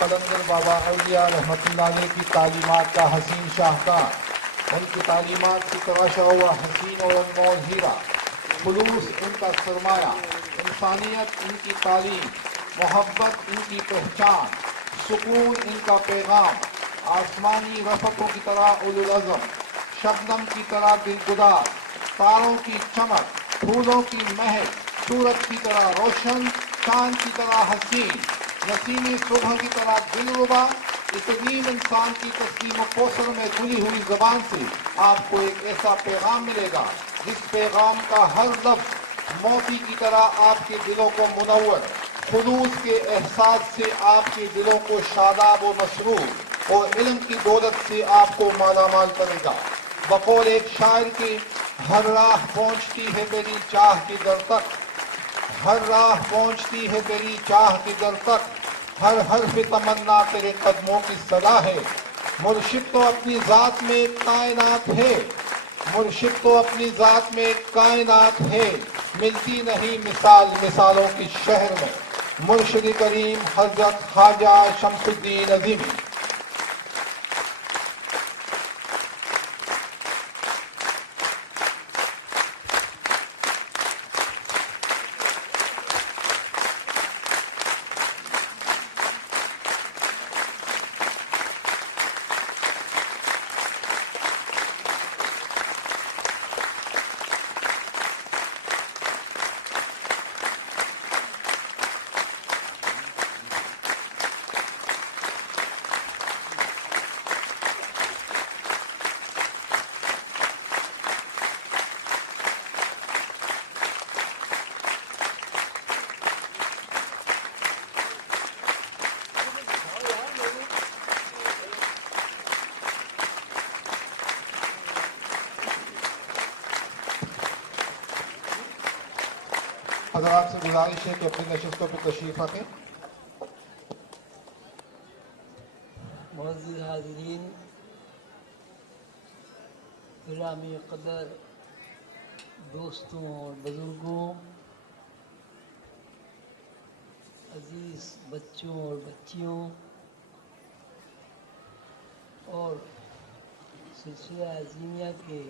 قلندر بابا اولیاء رحمۃ اللہ علیہ کی تعلیمات کا حسین شاہکار، ان کی تعلیمات سے تراشا ہوا حسین اور انمول ہیرا، خلوص ان کا سرمایہ، انسانیت ان کی تعلیم، محبت ان کی پہچان، سکون ان کا پیغام، آسمانی رفتوں کی طرح اولو العزم، شبنم کی طرح دلگدار، تاروں کی چمک، پھولوں کی مہک، سورج کی طرح روشن، چاند کی طرح حسین، نسیم صبح کی طرح دلربا، اس عظیم انسان کی تسلیم و کوثر میں کھلی ہوئی زبان سے آپ کو ایک ایسا پیغام ملے گا جس پیغام کا ہر لفظ موتی کی طرح آپ کے دلوں کو منور، خلوص کے احساس سے آپ کے دلوں کو شاداب و مسرور اور علم کی دولت سے آپ کو مالا مال کرے گا۔ بقول ایک شاعر کے، ہر راہ پہنچتی ہے تیری چاہ کی در تک، ہر راہ پہنچتی ہے تیری چاہ کی در تک، ہر حرف تمنا تیرے قدموں کی صدا ہے، مرشد تو اپنی ذات میں ایک کائنات ہے، مرشد تو اپنی ذات میں ایک کائنات ہے، ملتی نہیں مثال مثالوں کی شہر میں، مرشد کریم حضرت خواجہ شمس الدین عظیمی۔ حضرات سے گزارش ہے کہ اپنی نشستوں پہ تشریف رکھیں۔ معزز حاضرین، گرامی قدر دوستوں اور بزرگوں، عزیز بچوں اور بچیوں اور سلسلہ عظیمیہ کے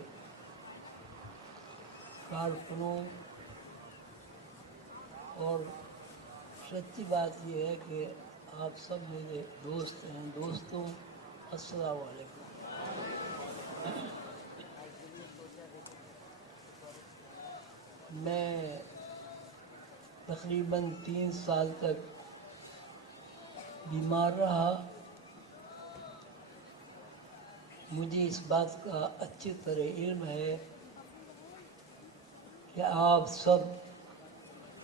کارکنوں، اور سچی بات یہ ہے کہ آپ سب میرے دوست ہیں۔ دوستوں، السلام علیکم۔ میں تقریباً 3 سال تک بیمار رہا۔ مجھے اس بات کا اچھی طرح علم ہے کہ آپ سب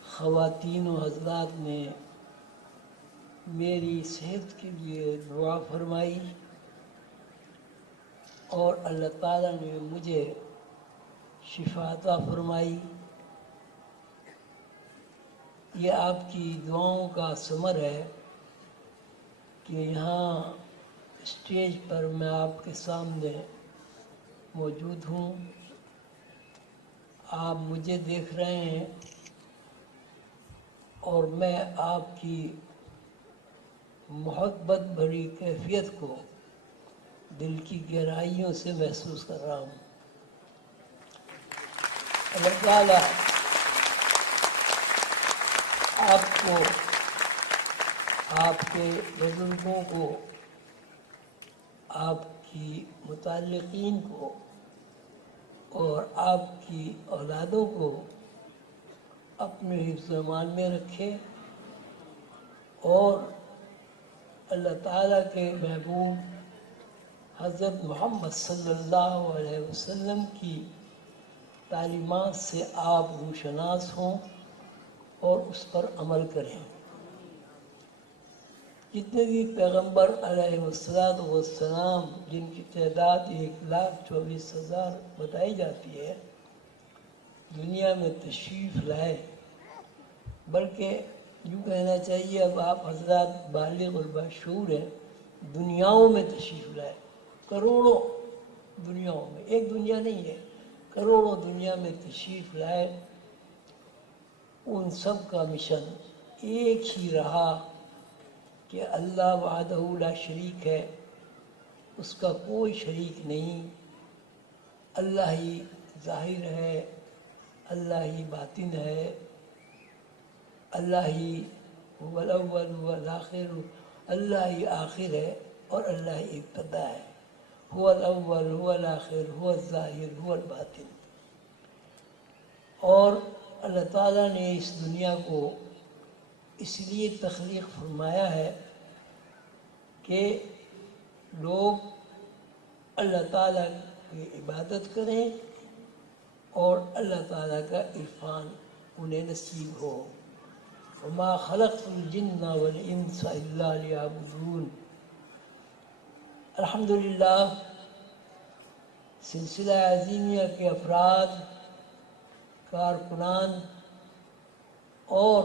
خواتین و حضرات نے میری صحت کے لیے دعا فرمائی اور اللہ تعالیٰ نے مجھے شفا عطا فرمائی۔ یہ آپ کی دعاؤں کا ثمر ہے کہ یہاں اسٹیج پر میں آپ کے سامنے موجود ہوں، آپ مجھے دیکھ رہے ہیں اور میں آپ کی محبت بھری کیفیت کو دل کی گہرائیوں سے محسوس کر رہا ہوں۔ اللہ تعالیٰ آپ کو، آپ کے بزرگوں کو، آپ کی متعلقین کو اور آپ کی اولادوں کو اپنے حفظ و امان میں رکھے، اور اللہ تعالیٰ کے محبوب حضرت محمد صلی اللہ علیہ وسلم کی تعلیمات سے آپ روشناس ہوں اور اس پر عمل کریں۔ جتنے بھی پیغمبر علیہ والسلام، جن کی تعداد 1,24,000 بتائی جاتی ہے، دنیا میں تشریف لائے، بلکہ یوں کہنا چاہیے اب آپ حضرات بالغ البشعور ہیں، دنیاؤں میں تشریف لائے، کروڑوں دنیاؤں میں، ایک دنیا نہیں ہے، کروڑوں دنیا میں تشریف لائے۔ ان سب کا مشن ایک ہی رہا کہ اللہ وحدہ لا شریک ہے، اس کا کوئی شریک نہیں، اللہ ہی ظاہر ہے، اللہ ہی باطن ہے، اللہ ہی هو الاول هو الاخر، اللہ ہی آخر ہے اور اللہ ہی ابتدا ہے، هو الاول هو الاخر هو الظاہر هو الباطن۔ اور اللہ تعالیٰ نے اس دنیا کو اس لیے تخلیق فرمایا ہے کہ لوگ اللہ تعالیٰ کی عبادت کریں اور اللہ تعالیٰ کا عرفان انہیں نصیب ہو۔ وما خلقت الجن والانس الا لیعبدون۔ الحمدللہ سلسلہ عظیمیہ کے افراد، کارکنان اور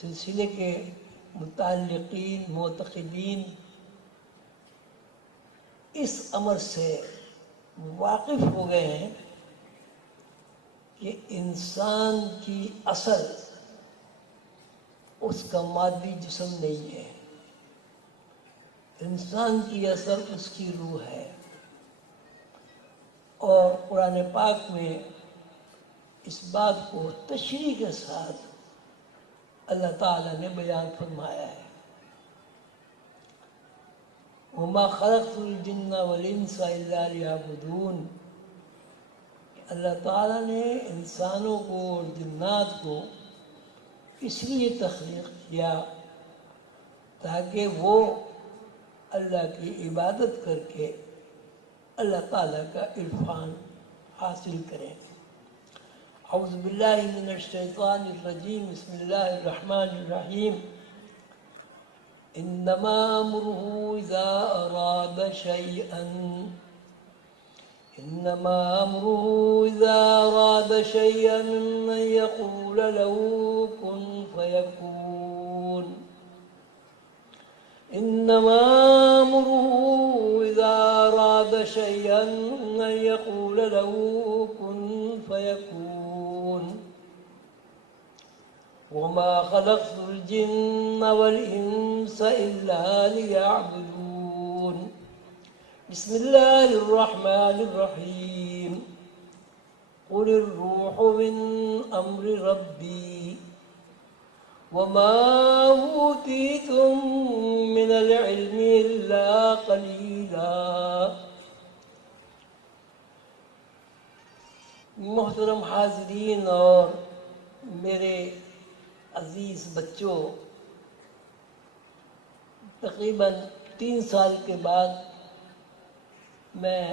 سلسلے کے متعلقین معتقدین اس امر سے واقف ہو گئے ہیں کہ انسان کی اصل اس کا مادی جسم نہیں ہے، انسان کی اصل اس کی روح ہے۔ اور قرآن پاک میں اس بات کو تشریح کے ساتھ اللہ تعالیٰ نے بیان فرمایا ہے۔ وما خلقت الجن والانس الا لیعبدون۔ اللہ تعالیٰ نے انسانوں کو اور جنات کو اس لیے تخلیق کیا تاکہ وہ اللہ کی عبادت کر کے اللہ تعالیٰ کا عرفان حاصل کریں۔ اعوذ باللہ من الشیطان الرجیم، بسم اللہ الرحمن الرحیم۔ انما امره اذا اراد شیئا انما امره اذا اراد شیئا ان یقول له کن فیکون۔ انما امره اذا اراد شیئا ان یقول له کن فیکون۔ وما خلقت الجن والانس الا لیعبدون۔ بسم اللہ الرحمن الرحیم۔ قل الروح من امر ربی وما اوتیتم من العلم الا قلیلا۔ محترم حاضرین اور میرے عزیز بچوں، تقریباً 3 سال کے بعد میں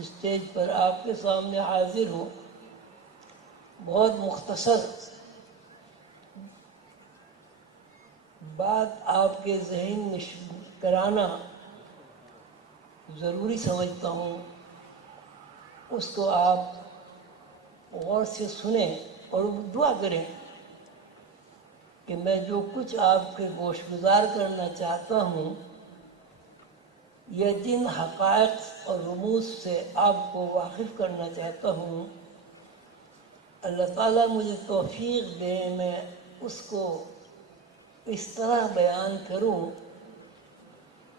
اسٹیج پر آپ کے سامنے حاضر ہوں۔ بہت مختصر بات آپ کے ذہن میں کرانا ضروری سمجھتا ہوں، اس کو آپ غور سے سنیں اور دعا کریں کہ میں جو کچھ آپ کے گوش گزار کرنا چاہتا ہوں یا جن حقائق اور رموز سے آپ کو واقف کرنا چاہتا ہوں، اللہ تعالیٰ مجھے توفیق دے میں اس کو اس طرح بیان کروں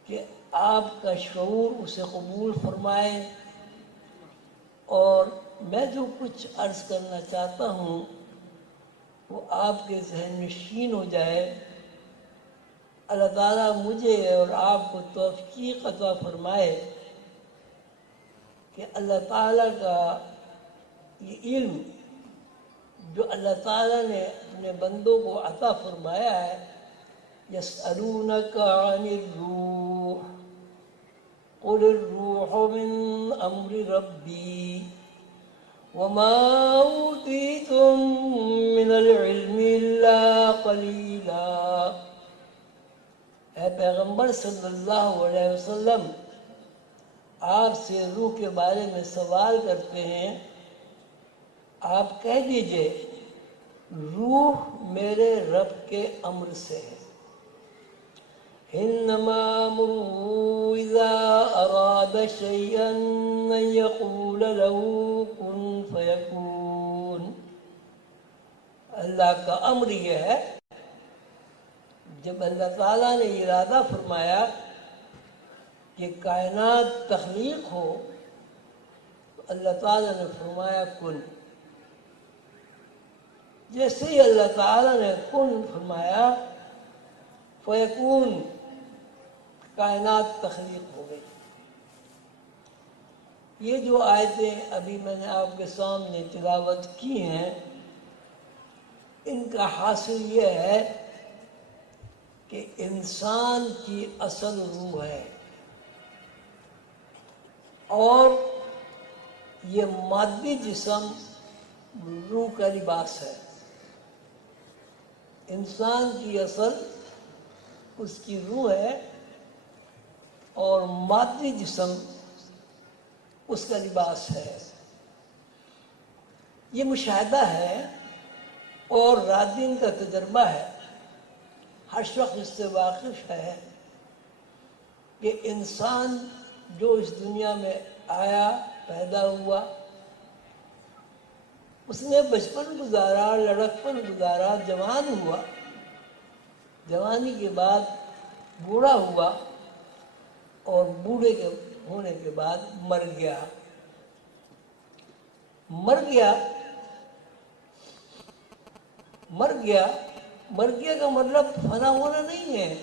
کہ آپ کا شعور اسے قبول فرمائے اور میں جو کچھ عرض کرنا چاہتا ہوں وہ آپ کے ذہن نشین ہو جائے۔ اللہ تعالیٰ مجھے اور آپ کو توفیق عطا فرمائے کہ اللہ تعالیٰ کا یہ علم جو اللہ تعالیٰ نے اپنے بندوں کو عطا فرمایا ہے، يسألونك عن الروح قل الروح من امر ربی وما اوتیتم من العلم الا قلیلا۔ اے پیغمبر صلی اللہ علیہ وسلم، آپ سے روح کے بارے میں سوال کرتے ہیں، آپ کہہ دیجئے روح میرے رب کے امر سے ہے۔ انما امره اذا اراد شيئا ان يقول له كن فيكون۔ اللہ کا امر یہ ہے جب اللہ تعالیٰ نے ارادہ فرمایا کہ کائنات تخلیق ہو تو اللہ تعالیٰ نے فرمایا کن. جیسے ہی اللہ تعالیٰ نے کن فرمایا فیکون، کائنات تخلیق ہو گئی. یہ جو آیتیں ابھی میں نے آپ کے سامنے تلاوت کی ہیں، ان کا حاصل یہ ہے کہ انسان کی اصل روح ہے اور یہ مادی جسم روح کا لباس ہے. انسان کی اصل اس کی روح ہے اور مادی جسم اس کا لباس ہے. یہ مشاہدہ ہے اور رات دن کا تجربہ ہے. ہر شخص اس سے واقف ہے کہ انسان جو اس دنیا میں آیا، پیدا ہوا، اس نے بچپن گزارا، لڑکپن گزارا، جوان ہوا، جوانی کے بعد بوڑھا ہوا اور بوڑھے کے ہونے کے بعد مر گیا. مر گیا کا مطلب فنا ہونا نہیں ہے.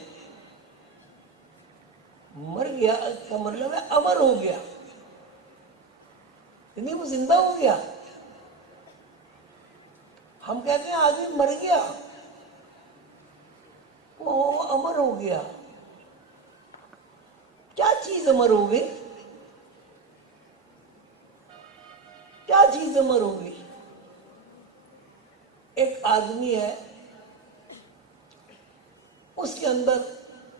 مر گیا کا مطلب ہے امر ہو گیا، یعنی وہ زندہ ہو گیا. ہم کہتے ہیں آدمی مر گیا، وہ امر ہو گیا. کیا چیز امر ہو گئی؟ کیا چیز امر ہو گئی؟ ایک آدمی ہے، اس کے اندر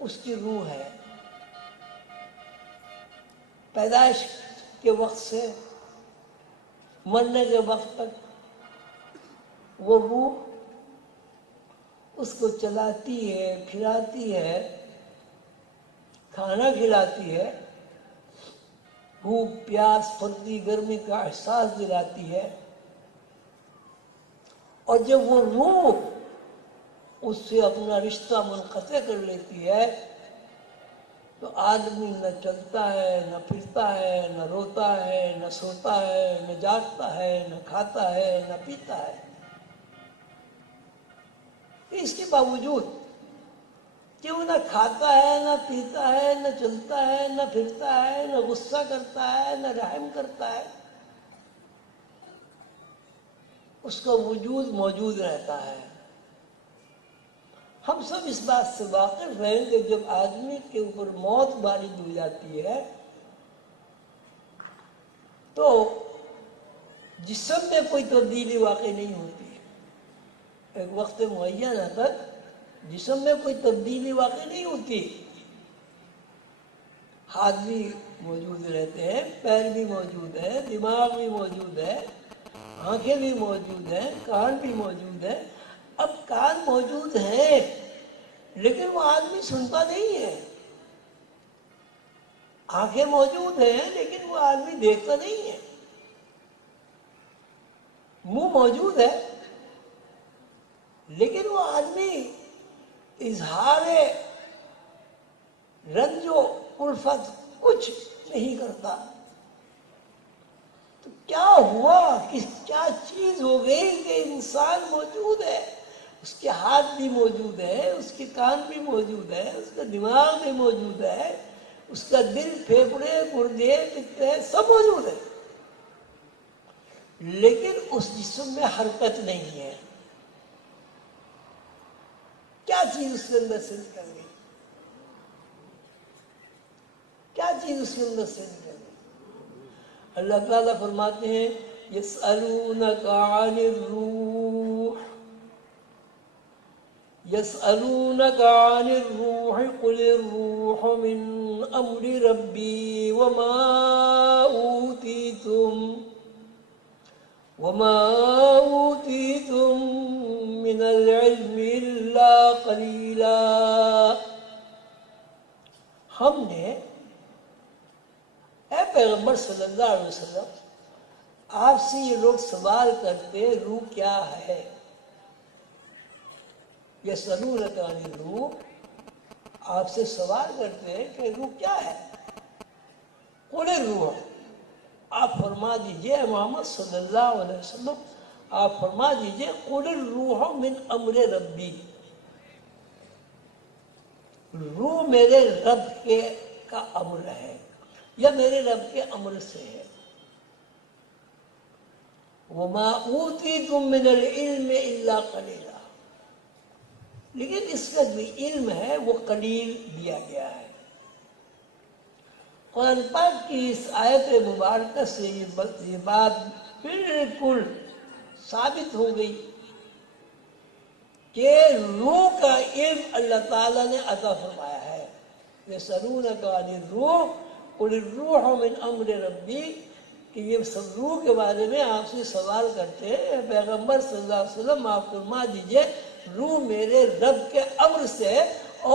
اس کی روح ہے. پیدائش کے وقت سے مرنے کے وقت تک وہ روح اس کو چلاتی ہے، کھلاتی ہے، کھانا کھلاتی ہے، بھوک پیاس سردی گرمی کا احساس دلاتی ہے. اور جب وہ روح اس سے اپنا رشتہ منقطع کر لیتی ہے تو آدمی نہ چلتا ہے، نہ پھرتا ہے، نہ روتا ہے، نہ سوتا ہے، نہ جاگتا ہے، نہ کھاتا ہے، نہ پیتا ہے. اس کے باوجود کہ وہ نہ کھاتا ہے، نہ پیتا ہے، نہ چلتا ہے، نہ پھرتا ہے، نہ غصہ کرتا ہے، نہ رحم کرتا ہے، اس کا وجود موجود رہتا ہے. ہم سب اس بات سے واقف ہیں کہ جب آدمی کے اوپر موت وارد ہو جاتی ہے تو جسم میں کوئی تبدیلی واقع نہیں ہوتی. ایک وقت معینہ تک جسم میں کوئی تبدیلی واقع نہیں ہوتی. ہاتھ بھی موجود رہتے ہیں، پیر بھی موجود ہے، دماغ بھی موجود ہے، آنکھیں بھی موجود ہیں، کان بھی موجود ہے. اب کان موجود ہیں لیکن وہ آدمی سنتا نہیں ہے. آنکھیں موجود ہیں لیکن وہ آدمی دیکھتا نہیں ہے. منہ موجود ہے لیکن وہ آدمی اظہار رنج و الفت کچھ نہیں کرتا. تو کیا ہوا، کیا چیز ہو گئی کہ انسان موجود ہے، اس کے ہاتھ بھی موجود ہے، اس کے کان بھی موجود ہے، اس کا دماغ بھی موجود ہے، اس کا دل، پھیپھڑے، گردے، پتے سب موجود ہے، لیکن اس جسم میں حرکت نہیں ہے. کیا چیز اس کے اندر سے نکل گئی؟ کیا چیز اس کے اندر سے نکل گئی؟ اللہ تعالیٰ فرماتے ہیں یسألونک عن الروح، یسألونک عن الروح قل الروح من امر ربی وما اوتیتم من العلم الا قلیلا. ہم نے اے پیغمبر صلی اللہ علیہ وسلم آپ سے یہ لوگ سوال کرتے روح کیا ہے. یسألونک عن الروح، آپ سے سوال کرتے ہیں کہ روح کیا ہے؟ قل الروح، آپ فرما دیجئے محمد صلی اللہ علیہ وسلم، آپ فرما دیجئے قل الروح من امر ربی، روح میرے رب کے کا امر ہے یا میرے رب کے امر سے ہے۔ وما اوتیتم من العلم الا قلیلا، لیکن اس کا جو علم ہے وہ قلیل دیا گیا ہے۔ قرآن پاک کی اس آیت مبارکہ سے یہ بات بالکل ثابت ہو گئی کہ روح کا علم اللہ تعالیٰ نے عطا فرمایا ہے۔ یسألونک عن الروح قل الروح من امر ربی، کہ یہ سب روح کے بارے میں آپ سے سوال کرتے ہیں، پیغمبر صلی اللہ علیہ وسلم آپ فرما دیجئے روح میرے رب کے امر سے،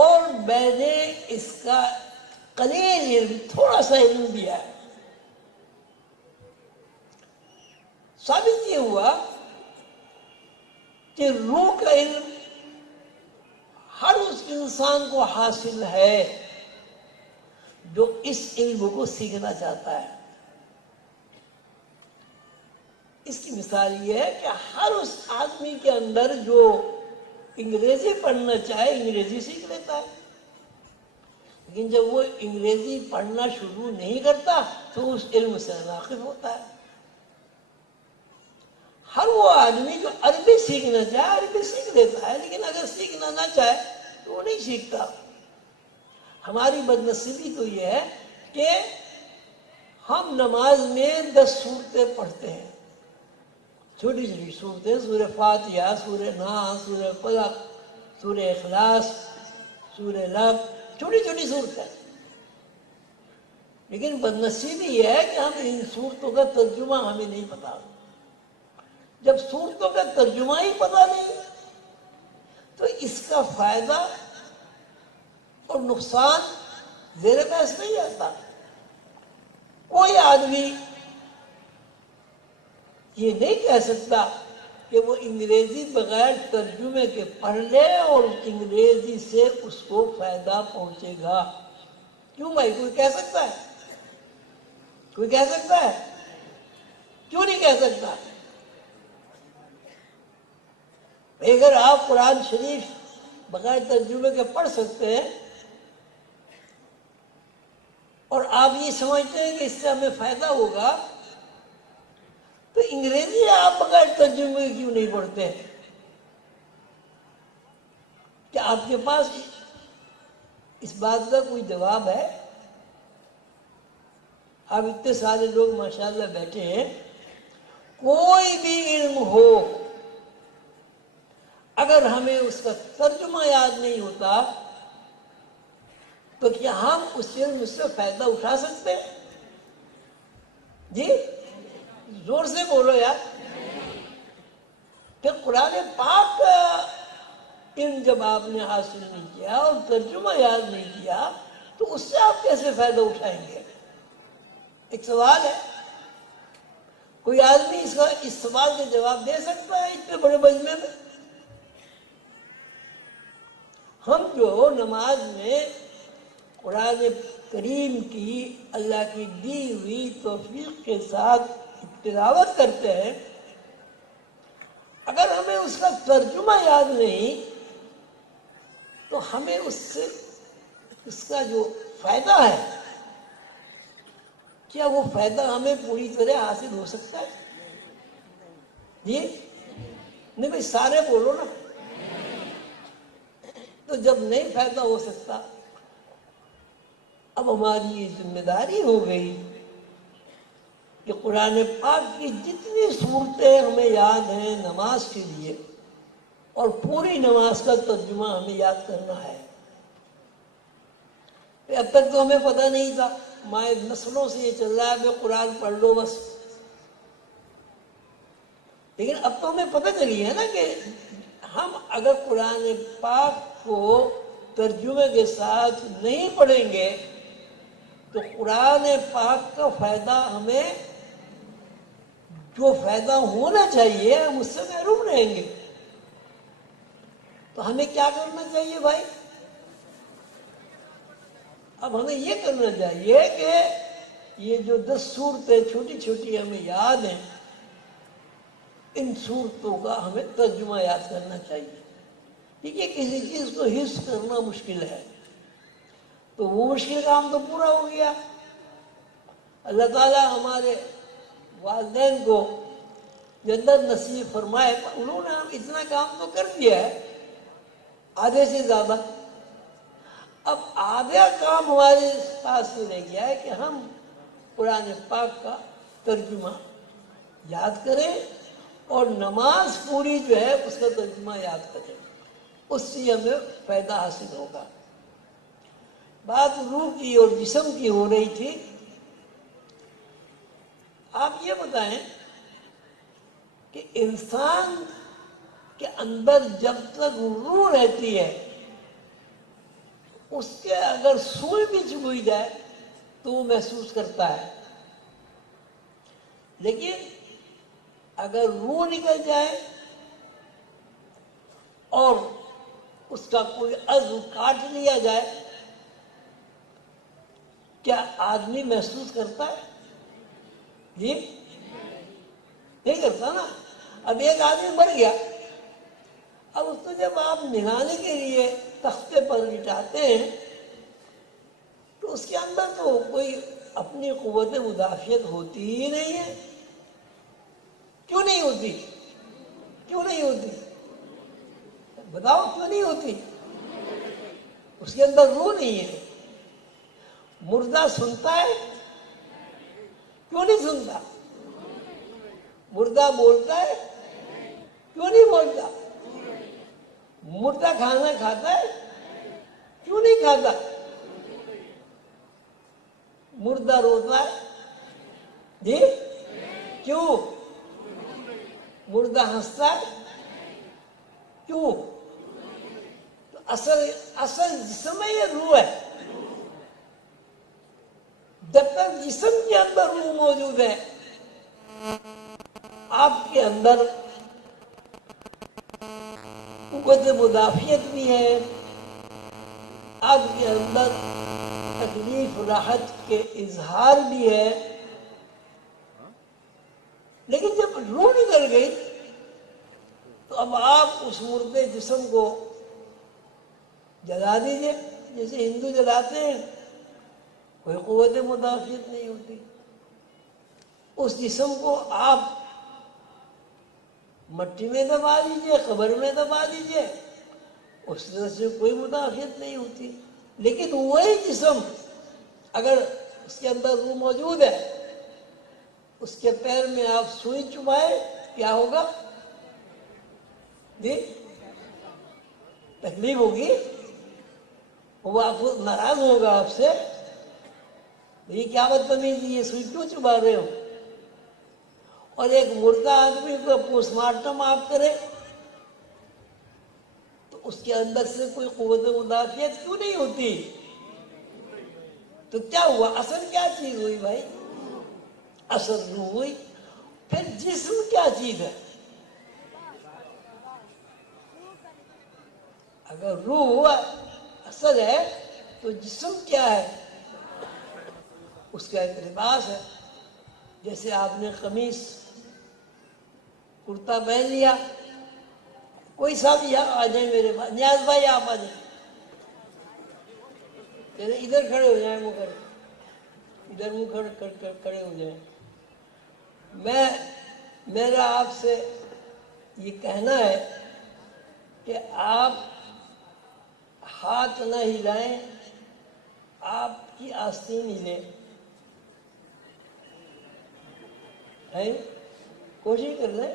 اور میں نے اس کا قلیل علم، تھوڑا سا علم دیا ہے۔ ثابت یہ ہوا کہ روح کا علم ہر اس انسان کو حاصل ہے جو اس علم کو سیکھنا چاہتا ہے۔ اس کی مثال یہ ہے کہ ہر اس آدمی کے اندر جو انگریزی پڑھنا چاہے انگریزی سیکھ لیتا ہے، لیکن جب وہ انگریزی پڑھنا شروع نہیں کرتا تو اس علم سے ناقص ہوتا ہے۔ ہر وہ آدمی جو عربی سیکھنا چاہے عربی سیکھ لیتا ہے، لیکن اگر سیکھنا نہ چاہے تو وہ نہیں سیکھتا۔ ہماری بدنصیبی تو یہ ہے کہ ہم نماز میں 10 سورتیں پڑھتے ہیں، چھوٹی چھوٹی صورتیں، سورہ فاتحہ، سورہ ناس، سورہ فلق، سورہ اخلاص، سورہ لب، چھوٹی چھوٹی صورتیں، لیکن بدنصیبی یہ ہے کہ ہم ان صورتوں کا ترجمہ ہمیں نہیں پتا۔ جب صورتوں کا ترجمہ ہی پتا نہیں تو اس کا فائدہ اور نقصان زیر بحث نہیں آتا۔ کوئی آدمی یہ نہیں کہہ سکتا کہ وہ انگریزی بغیر ترجمے کے پڑھ لے اور انگریزی سے اس کو فائدہ پہنچے گا۔ کیوں بھائی؟ کوئی کہہ سکتا ہے؟ کوئی کہہ سکتا ہے؟ کیوں نہیں کہہ سکتا؟ اگر آپ قرآن شریف بغیر ترجمے کے پڑھ سکتے ہیں اور آپ یہ سمجھتے ہیں کہ اس سے ہمیں فائدہ ہوگا، تو انگریزی آپ بغیر ترجمے کیوں نہیں پڑھتے؟ کیا آپ کے پاس اس بات کا کوئی جواب ہے؟ آپ اتنے سارے لوگ ماشاءاللہ بیٹھے ہیں، کوئی بھی علم ہو اگر ہمیں اس کا ترجمہ یاد نہیں ہوتا تو کیا ہم اس علم سے فائدہ اٹھا سکتے ہیں؟ جی زور سے بولو یار۔ کہ قرآن پاک کا علم جب آپ نے حاصل نہیں کیا اور ترجمہ یاد نہیں کیا تو اس سے آپ کیسے فائدہ اٹھائیں گے؟ ایک سوال ہے، کوئی آدمی اس سوال کا جواب دے سکتا ہے اتنے بڑے مجمع میں؟ ہم جو نماز میں قرآن کریم کی اللہ کی دی ہوئی توفیق کے ساتھ تلاوت کرتے ہیں، اگر ہمیں اس کا ترجمہ یاد نہیں تو ہمیں اس کا جو فائدہ ہے، کیا وہ فائدہ ہمیں پوری طرح حاصل ہو سکتا ہے؟ جی نہیں بھائی، سارے بولو نا۔ تو جب نہیں فائدہ ہو سکتا، اب ہماری یہ ذمہ داری ہو گئی کہ قرآن پاک کی جتنی صورتیں ہمیں یاد ہیں نماز کے لیے، اور پوری نماز کا ترجمہ ہمیں یاد کرنا ہے۔ اب تک تو ہمیں پتہ نہیں تھا، مائیں نسلوں سے یہ چل رہا ہے کہ قرآن پڑھ لو بس، لیکن اب تو ہمیں پتہ چلی ہے نا کہ ہم اگر قرآن پاک کو ترجمے کے ساتھ نہیں پڑھیں گے تو قرآن پاک کا فائدہ ہمیں، جو فائدہ ہونا چاہیے، ہم اس سے محروم رہیں گے۔ تو ہمیں کیا کرنا چاہیے بھائی؟ اب ہمیں یہ کرنا چاہیے کہ یہ جو 10 صورتیں چھوٹی چھوٹی ہمیں یاد ہیں، ان صورتوں کا ہمیں ترجمہ یاد کرنا چاہیے، کیونکہ کسی چیز کو حفظ کرنا مشکل ہے، تو وہ مشکل کام تو پورا ہو گیا۔ اللہ تعالیٰ ہمارے والدین کو جنت نصیب فرمائے، انہوں نے ہم اتنا کام تو کر دیا ہے آدھے سے زیادہ، اب آدھا کام ہمارے پاس رہ گیا ہے کہ ہم قرآن پاک کا ترجمہ یاد کریں اور نماز پوری جو ہے اس کا ترجمہ یاد کریں، اس سے ہمیں فائدہ حاصل ہوگا۔ بات روح کی اور جسم کی ہو رہی تھی، آپ یہ بتائیں کہ انسان کے اندر جب تک روح رہتی ہے، اس کے اگر سوئی بھی چبھ جائے تو وہ محسوس کرتا ہے، لیکن اگر روح نکل جائے اور اس کا کوئی عضو کاٹ لیا جائے، کیا آدمی محسوس کرتا ہے؟ جی نہیں کرتا نا۔ اب ایک آدمی مر گیا، اب اس کو جب آپ نہانے کے لیے تختے پر لٹاتے ہیں تو اس کے اندر تو کوئی اپنی قوت مدافعت ہوتی ہی نہیں ہے۔ کیوں نہیں ہوتی؟ کیوں نہیں ہوتی؟ بتاؤ کیوں نہیں ہوتی؟ اس کے اندر روح نہیں ہے۔ مردہ سنتا ہے؟ کیوں نہیں سنتا؟ مردہ بولتا ہے؟ کیوں نہیں بولتا؟ مردہ کھانا کھاتا ہے؟ کیوں نہیں کھاتا؟ مردہ روتا ہے؟ جی کیوں؟ مردہ ہنستا ہے؟ کیوں؟ تو اصل جسم ہے یا روح ہے؟ جب تک جسم کے اندر روح موجود ہے، آپ کے اندر قوت مدافعت بھی ہے، آپ کے اندر تکلیف راحت کے اظہار بھی ہے، لیکن جب روح نکل گئی تو اب آپ اس مردے جسم کو جلا دیجئے، جیسے ہندو جلاتے ہیں، کوئی قوت مدافعت نہیں ہوتی۔ اس جسم کو آپ مٹی میں دبا دیجئے، قبر میں دبا دیجئے، اس طرح سے کوئی مدافعت نہیں ہوتی۔ لیکن وہی جسم اگر اس کے اندر روح موجود ہے، اس کے پیر میں آپ سوئی چبھائے، کیا ہوگا؟ جی تکلیف ہوگی، وہ آپ کو ناراض ہوگا آپ سے، یہ کیا بدتمیزی ہے، سوئی کیوں چبھا رہے ہو؟ اور ایک مردہ آدمی کو پوسٹ مارٹم آپ کرے تو اس کے اندر سے کوئی قوت مدافعت کیوں نہیں ہوتی؟ تو کیا ہوا؟ اصل کیا چیز ہوئی بھائی؟ اصل روح ہوئی۔ پھر جسم کیا چیز ہے؟ اگر روح اصل ہے تو جسم کیا ہے؟ اس کا ایک لباس ہے۔ جیسے آپ نے قمیص کرتا پہن لیا، کوئی صاحب یہاں آ جائیں میرے پاس، نیاز بھائی آپ آ جائیں، ادھر کھڑے ہو جائیں، ادھر منہ کھڑے ہو جائیں۔ میرا آپ سے یہ کہنا ہے کہ آپ ہاتھ نہ ہلائیں، آپ کی آستین ہلے، کوشش کر رہے ہیں۔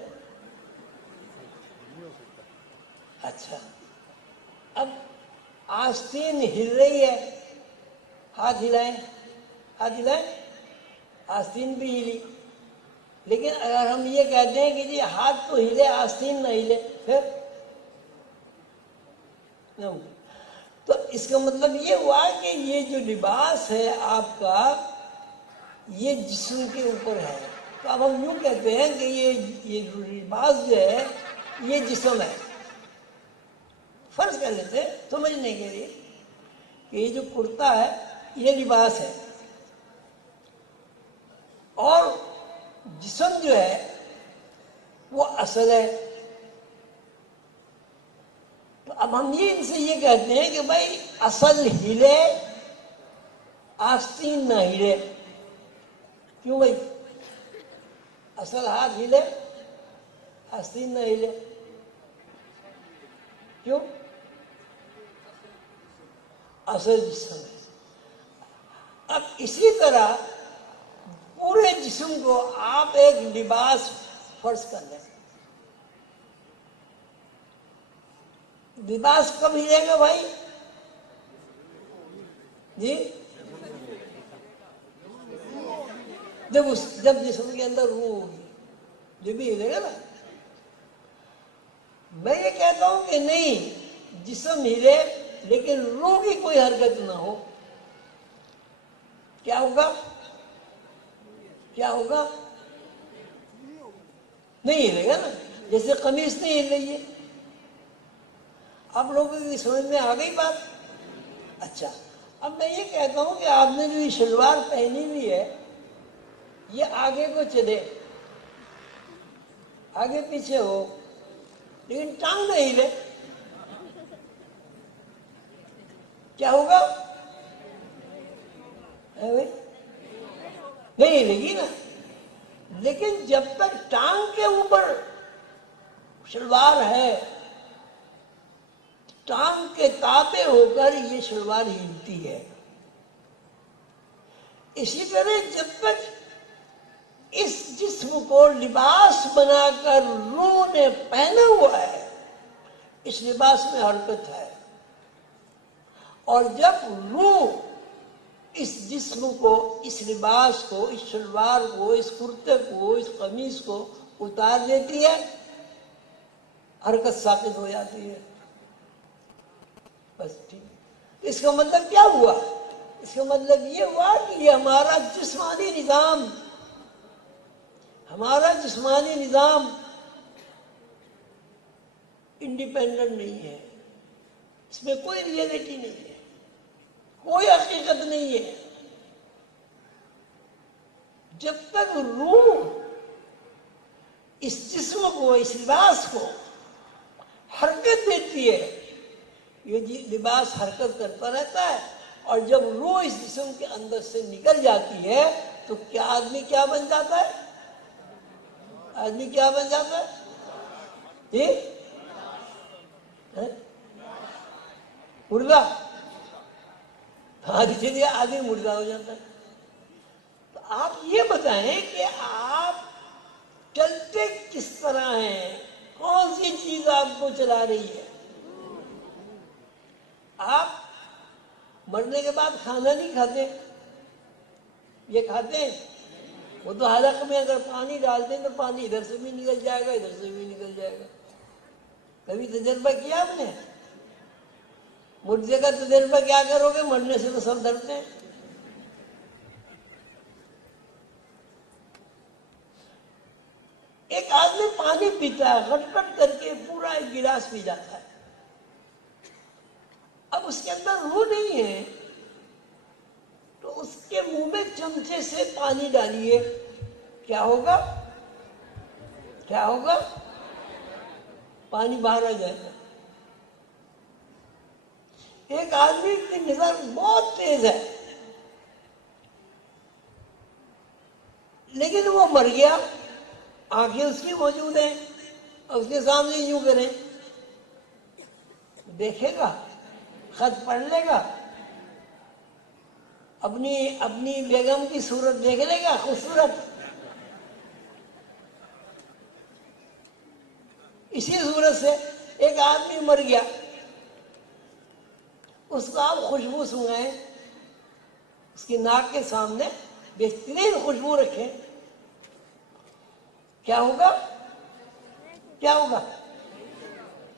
اچھا، اب آستین ہل رہی ہے، ہاتھ ہلائیں، ہاتھ ہلائیں، آستین بھی ہلی۔ لیکن اگر ہم یہ کہتے ہیں کہ جی ہاتھ تو ہلے آستین نہ ہلے، پھر تو اس کا مطلب یہ ہوا کہ یہ جو لباس ہے آپ کا، یہ جسم کے اوپر ہے۔ تو اب ہم یوں کہتے ہیں کہ یہ جو لباس جو ہے یہ جسم ہے۔ فرض کر لیتے ہیں سمجھنے کے لیے کہ یہ جو کرتا ہے یہ لباس ہے، اور جسم جو ہے وہ اصل ہے. تو اب ہم یہ ان سے یہ کہتے ہیں کہ بھائی اصل ہلے آستین نہ ہلے. کیوں بھائی؟ اصل ہاتھ ہلے آستین نہ ہلے، کیوں؟ اصل جسم ہے. اب اسی طرح پورے جسم کو آپ ایک لباس فرض کر لیں. لباس کب ہلے گا بھائی؟ جی، جب جسم کے اندر روح ہوگی جب بھی ہلے گا نا. میں یہ کہتا ہوں کہ نہیں، جسم ہلے لیکن روح کی کوئی حرکت نہ ہو. کیا ہوگا؟ کیا ہوگا؟ نہیں ہلے گا نا. جیسے قمیص نہیں ہل رہی ہے. آپ لوگوں کی سمجھ میں آ گئی بات؟ اچھا، اب میں یہ کہتا ہوں کہ آپ نے جو یہ شلوار پہنی ہوئی ہے یہ آگے کو چلے، آگے پیچھے ہو، لیکن ٹانگ نہیں ہلے. کیا ہوگا؟ نہیں ہلے گی نا. لیکن جب تک ٹانگ کے اوپر شلوار ہے، ٹانگ کے تابع ہو کر یہ شلوار ہلتی ہے. اسی طرح جب تک اس جسم کو لباس بنا کر روح نے پہنا ہوا ہے، اس لباس میں حرکت ہے. اور جب روح اس جسم کو، اس لباس کو، اس شلوار کو، اس کرتے کو، اس قمیص کو اتار دیتی ہے، حرکت ساقط ہو جاتی ہے. بس ٹھیک. اس کا مطلب کیا ہوا؟ اس کا مطلب یہ ہوا کہ یہ ہمارا جسمانی نظام انڈیپینڈنٹ نہیں ہے. اس میں کوئی ریئلٹی نہیں ہے، کوئی حقیقت نہیں ہے. جب تک روح اس جسم کو، اس لباس کو حرکت دیتی ہے، یہ لباس حرکت کرتا رہتا ہے. اور جب روح اس جسم کے اندر سے نکل جاتی ہے تو کیا آدمی کیا بن جاتا ہے؟ آدمی کیا بن جاتا ہے؟ جی، مردہ. ہاں دیکھیے، آدمی مردہ ہو جاتا ہے. تو آپ یہ بتائیں کہ آپ چلتے کس طرح ہیں؟ کون سی چیز آپ کو چلا رہی ہے؟ آپ مرنے کے بعد کھانا نہیں کھاتے، یہ کھاتے ہیں. وہ تو حلق میں اگر پانی ڈال دیں تو پانی ادھر سے بھی نکل جائے گا، ادھر سے بھی نکل جائے گا. کبھی تجربہ کیا آپ نے؟ مردے کا تجربہ کیا کرو گے؟ مرنے سے تو سب ڈرتے ہیں. ایک آدمی پانی پیتا ہے، گٹ گٹ کر کے پورا ایک گلاس پی جاتا ہے. اب اس کے اندر روح نہیں ہے تو اس کے منہ میں چمچے سے پانی ڈالیے، کیا ہوگا؟ کیا ہوگا؟ پانی باہر آ جائے گا. ایک آدمی کی نظر بہت تیز ہے لیکن وہ مر گیا، آنکھیں اس کی موجود ہیں، اور اس کے سامنے یوں کریں، دیکھے گا؟ خط پڑھ لے گا؟ اپنی بیگم کی صورت دیکھ لے گا خوبصورت؟ اسی صورت سے ایک آدمی مر گیا، اس کو آپ خوشبو سنگائیں، اس کی ناک کے سامنے بہترین خوشبو رکھیں، کیا ہوگا؟ کیا ہوگا؟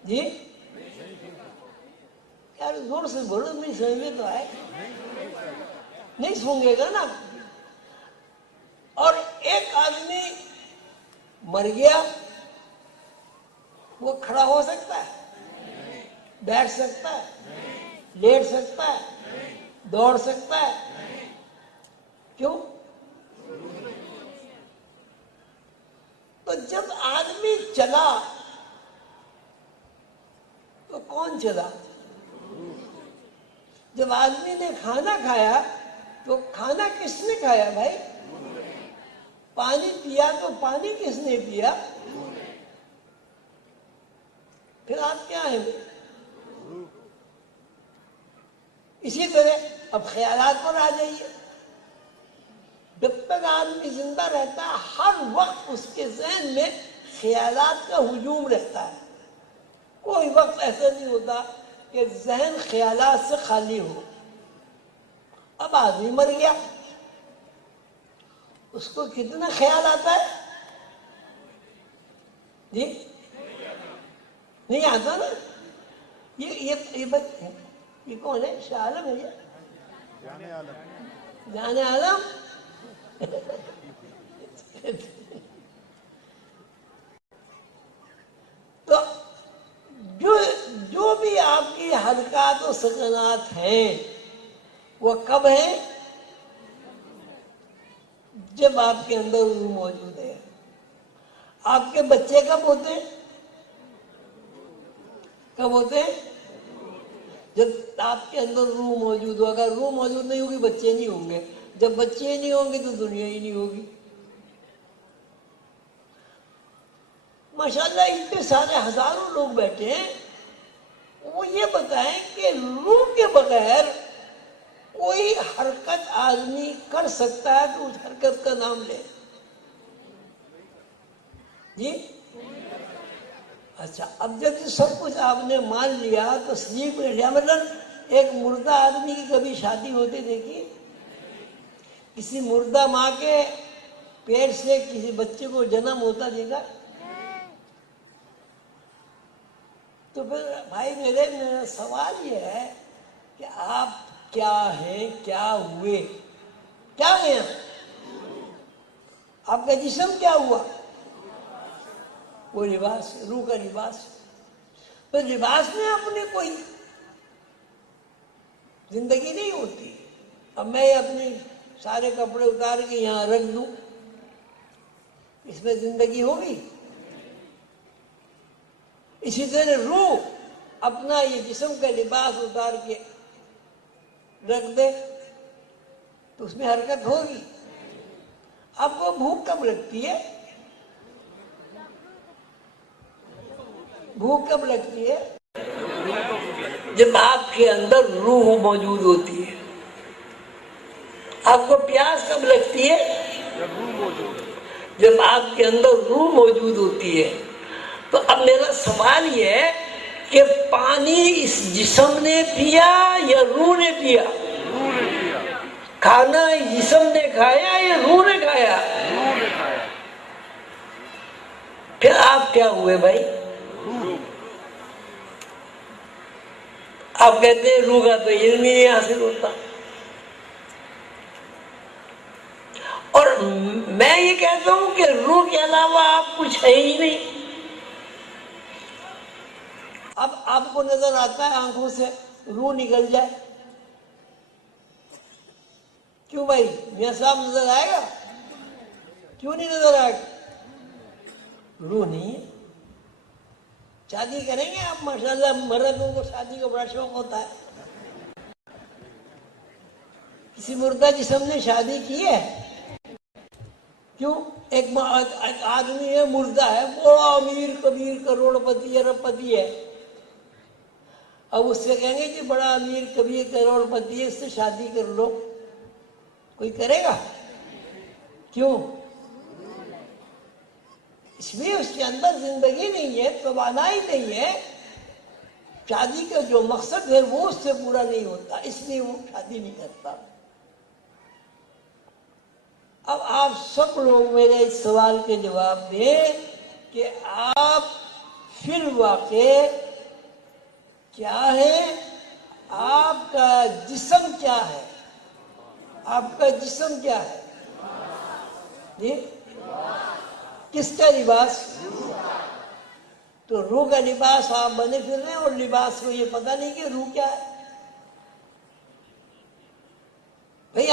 جی یار زور سے بولو، میری سمجھ میں تو آئے. نہیں سونگے گا نا. اور ایک آدمی مر گیا، وہ کھڑا ہو سکتا ہے؟ بیٹھ سکتا ہے؟ لیٹ سکتا ہے؟ دوڑ سکتا ہے؟ کیوں؟ تو جب آدمی چلا تو کون چلا؟ جب آدمی نے کھانا کھایا تو کھانا کس نے کھایا بھائی؟ پانی پیا تو پانی کس نے پیا؟ پھر آپ کیا ہیں؟ اسی طرح اب خیالات پر آ جائیے. جب تک آدمی زندہ رہتا ہے ہر وقت اس کے ذہن میں خیالات کا ہجوم رہتا ہے. کوئی وقت ایسا نہیں ہوتا کہ ذہن خیالات سے خالی ہو. اب آدمی مر گیا, اس کو کتنا خیال آتا ہے؟ جی نہیں آتا نا. یہ کون ہے؟ شاہ عالم ہے یہ جان عالم. تو جو بھی آپ کی حرکات و سکنات ہیں وہ کب ہیں؟ جب آپ کے اندر روح موجود ہے. آپ کے بچے کب ہوتے ہیں؟ کب ہوتے ہیں؟ جب آپ کے اندر روح موجود ہو. اگر روح موجود نہیں ہوگی بچے نہیں ہوں گے. جب بچے نہیں ہوں گے تو دنیا ہی نہیں ہوگی. ماشاءاللہ اتنے سارے ہزاروں لوگ بیٹھے ہیں, وہ یہ بتائیں کہ روح کے بغیر کوئی حرکت آدمی کر سکتا ہے تو اس حرکت کا نام لے. جی اچھا, اب جب سب کچھ آپ نے مان لیا, تسلیم کر لیا, مطلب ایک مردہ آدمی کی کبھی شادی ہوتی دیکھی؟ کسی مردہ ماں کے پیٹ سے کسی بچے کو جنم ہوتا دیکھا؟ تو پھر بھائی میرا سوال یہ ہے کہ آپ کیا ہیں, کیا ہوئے, کیا ہیں آپ کا جسم کیا ہوا؟ وہ لباس, روح کا لباس. تو لباس میں اپنی کوئی زندگی نہیں ہوتی. اب میں اپنے سارے کپڑے اتار کے یہاں رکھ دوں, اس میں زندگی ہوگی؟ اسی طرح روح اپنا یہ جسم کا لباس اتار کے رکھ دے تو اس میں حرکت ہوگی؟ آپ کو بھوک کب لگتی ہے؟ بھوک کب لگتی ہے؟ جب آپ کے اندر روح موجود ہوتی ہے. آپ کو پیاس کب لگتی ہے؟ جب آپ کے اندر روح موجود ہوتی ہے. تو اب میرا سوال یہ ہے کہ پانی اس جسم نے پیا یا روح نے پیا؟ کھانا جسم نے کھایا یا روح نے کھایا؟ پھر آپ کیا ہوئے بھائی؟ آپ کہتے ہیں روح کا تو علم ہی نہیں حاصل ہوتا. اور میں یہ کہتا ہوں کہ روح کے علاوہ آپ کچھ ہے ہی نہیں. اب آپ کو نظر آتا ہے آنکھوں سے روح نکل جائے, کیوں بھائی؟ میاں صاحب نظر آئے گا؟ کیوں نہیں نظر آئے گا؟ روح نہیں ہے. شادی کریں گے آپ؟ ماشاءاللہ مردوں کو شادی کا بڑا شوق ہوتا ہے. کسی مردہ جسم نے شادی کی ہے؟ کیوں؟ ایک آدمی ہے, مردہ ہے, بڑا امیر کبیر کروڑ پتی ارب پتی ہے. اب اس سے کہیں گے کہ بڑا امیر کبیر کروڑ پتی ہے, اس سے شادی کر لو, کوئی کرے گا؟ کیوں؟ اس لیے اس کے اندر زندگی نہیں ہے, توانائی نہیں ہے. شادی کا جو مقصد ہے وہ اس سے پورا نہیں ہوتا, اس لیے وہ شادی نہیں کرتا. اب آپ سب لوگ میرے اس سوال کے جواب دیں کہ آپ فی الواقع کیا ہے؟ آپ کا جسم کیا ہے؟ آپ کا جسم کیا ہے؟ جی کس کا لباس؟ تو روح کا لباس آپ بنے پھر رہے ہیں, اور لباس کو یہ پتہ نہیں کہ روح کیا ہے.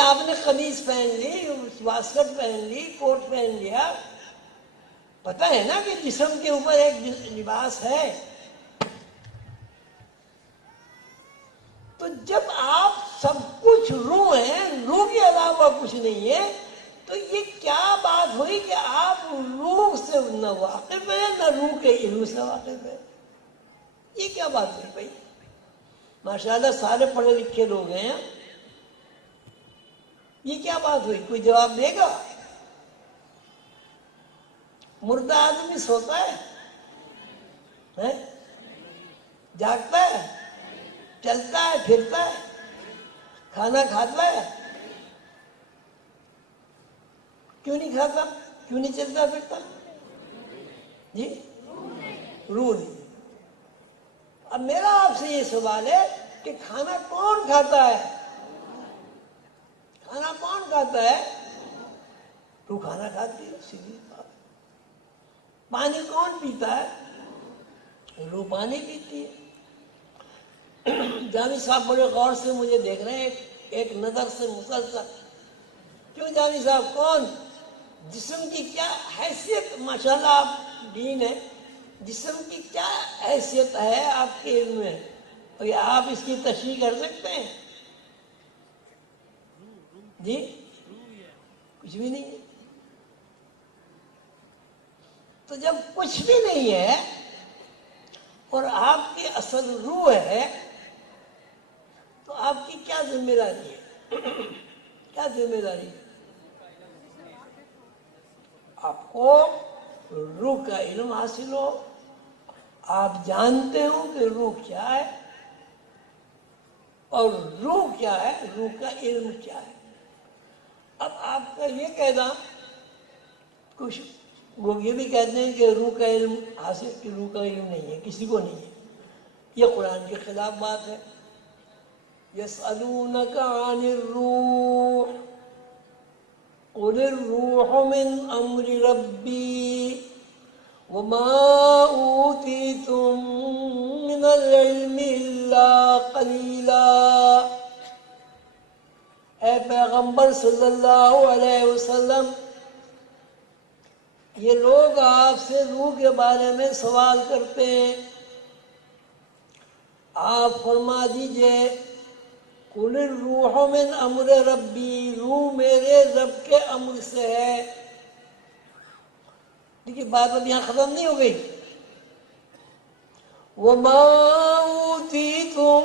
آپ نے قمیص پہن لی، واسکٹ پہن لی، کوٹ پہن لیا، پتہ ہے نا کہ جسم کے اوپر ایک لباس ہے. تو جب آپ سب کچھ روح ہیں، روح کے علاوہ کچھ نہیں ہے، تو یہ کیا بات ہوئی کہ آپ روح سے نہ واقف ہیں نہ روح کے علم سے واقف ہیں؟ یہ کیا بات ہوئی بھائی؟ ماشاءاللہ سارے پڑھے لکھے لوگ ہیں، یہ کیا بات ہوئی؟ کوئی جواب دے گا؟ مردہ آدمی سوتا ہے، جاگتا ہے، چلتا ہے، پھرتا ہے، کھانا کھاتا ہے، کیوں نہیں کھاتا؟ کیوں نہیں چلتا پھرتا؟ جی روح نہیں. اب میرا آپ سے یہ سوال ہے کہ کھانا کون کھاتا ہے؟ کھانا کون کھاتا ہے؟ تو کھانا کھاتی ہے، سیدھی بات. پانی کون پیتا ہے؟ روح پانی پیتی ہے. جامی صاحب بڑے غور سے مجھے دیکھ رہے ہیں ایک نظر سے مسلسل. کیوں جامی صاحب؟ کون؟ جسم کی کیا حیثیت؟ ماشاءاللہ آپ دین ہے، جسم کی کیا حیثیت ہے آپ کے علم میں؟ اور آپ اس کی تشریح کر سکتے ہیں؟ جی کچھ بھی نہیں ہے. تو جب کچھ بھی نہیں ہے اور آپ کی اصل روح ہے، تو آپ کی کیا ذمہ داری ہے؟ کیا ذمہ داری ہے؟ آپ کو روح کا علم حاصل ہو، آپ جانتے ہو کہ روح کیا ہے اور روح کیا ہے، روح کا علم کیا ہے. اب آپ کا یہ کہنا، کچھ لوگ یہ بھی کہتے ہیں کہ روح کا علم حاصل، کہ روح کا علم نہیں ہے، کسی کو نہیں ہے. یہ قرآن کے خلاف بات ہے. يَسْأَلُونَكَ عَنِ الرُّوحِ قُلِ الرُّوحُ مِنْ أَمْرِ رَبِّي وَمَا أُوتِيتُم مِّنَ الْعِلْمِ إِلَّا قَلِيلًا. اے پیغمبر صلی اللہ علیہ وسلم، یہ لوگ آپ سے روح کے بارے میں سوال کرتے ہیں، آپ فرما دیجئے قُلِ الرُّوحُ مِنْ أَمْرِ رَبِّي، روح میرے رب کے امر سے ہے. دیکھیے بات اب یہاں ختم نہیں ہو گئی. وَمَا أُوتِيتُم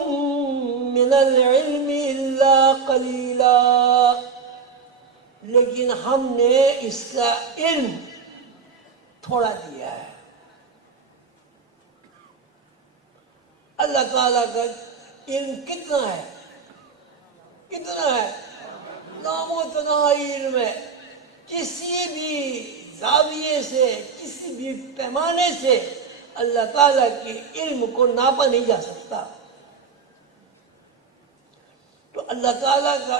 مِّنَ الْعِلْمِ إِلَّا قَلِيلًا، لیکن ہم نے اس کا علم تھوڑا دیا ہے. اللہ تعالیٰ کا علم کتنا ہے؟ کتنا ہے؟ نام و تناہی علم ہے. کسی بھی زاویے سے، کسی بھی پیمانے سے اللہ تعالیٰ کے علم کو ناپا نہیں جا سکتا. تو اللہ تعالیٰ کا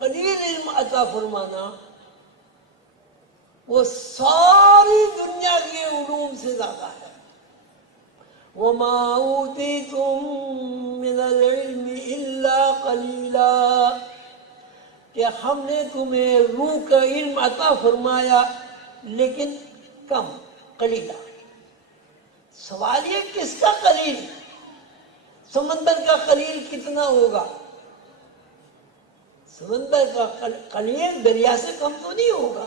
قلیل علم عطا فرمانا وہ ساری دنیا کے علوم سے زیادہ ہے. وَمَا أُوتِيتُم مِّنَ الْعِلْمِ إِلَّا قَلِيلًا، کہ ہم نے تمہیں روح کا علم عطا فرمایا لیکن کم، قلیلا. سوال یہ کس کا قلیل؟ سمندر کا قلیل کتنا ہوگا؟ سمندر کا قلیل دریا سے کم تو نہیں ہوگا.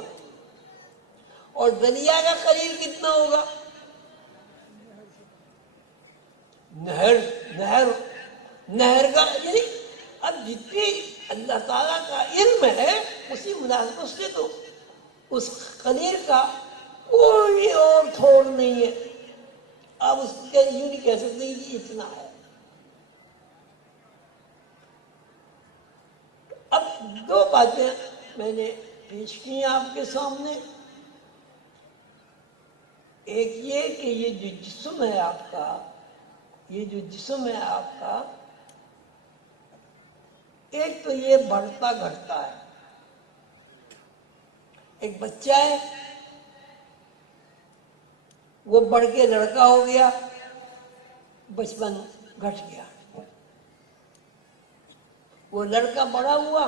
اور دریا کا قلیل کتنا ہوگا؟ نہر کا. یعنی اب جتنی اللہ تعالیٰ کا علم ہے اسی مناسبت سے تو اس قلیل کا کوئی اور تھوڑ نہیں ہے. آپ اس کو یوں نہیں کہہ سکتے کہ اتنا ہے. اب دو باتیں میں نے پیش کی آپ کے سامنے. ایک یہ کہ یہ جو جسم ہے آپ کا، یہ جو جسم ہے آپ کا، ایک تو یہ بڑھتا گھٹتا ہے. ایک بچہ ہے، وہ بڑھ کے لڑکا ہو گیا، بچپن گھٹ گیا. وہ لڑکا بڑا ہوا،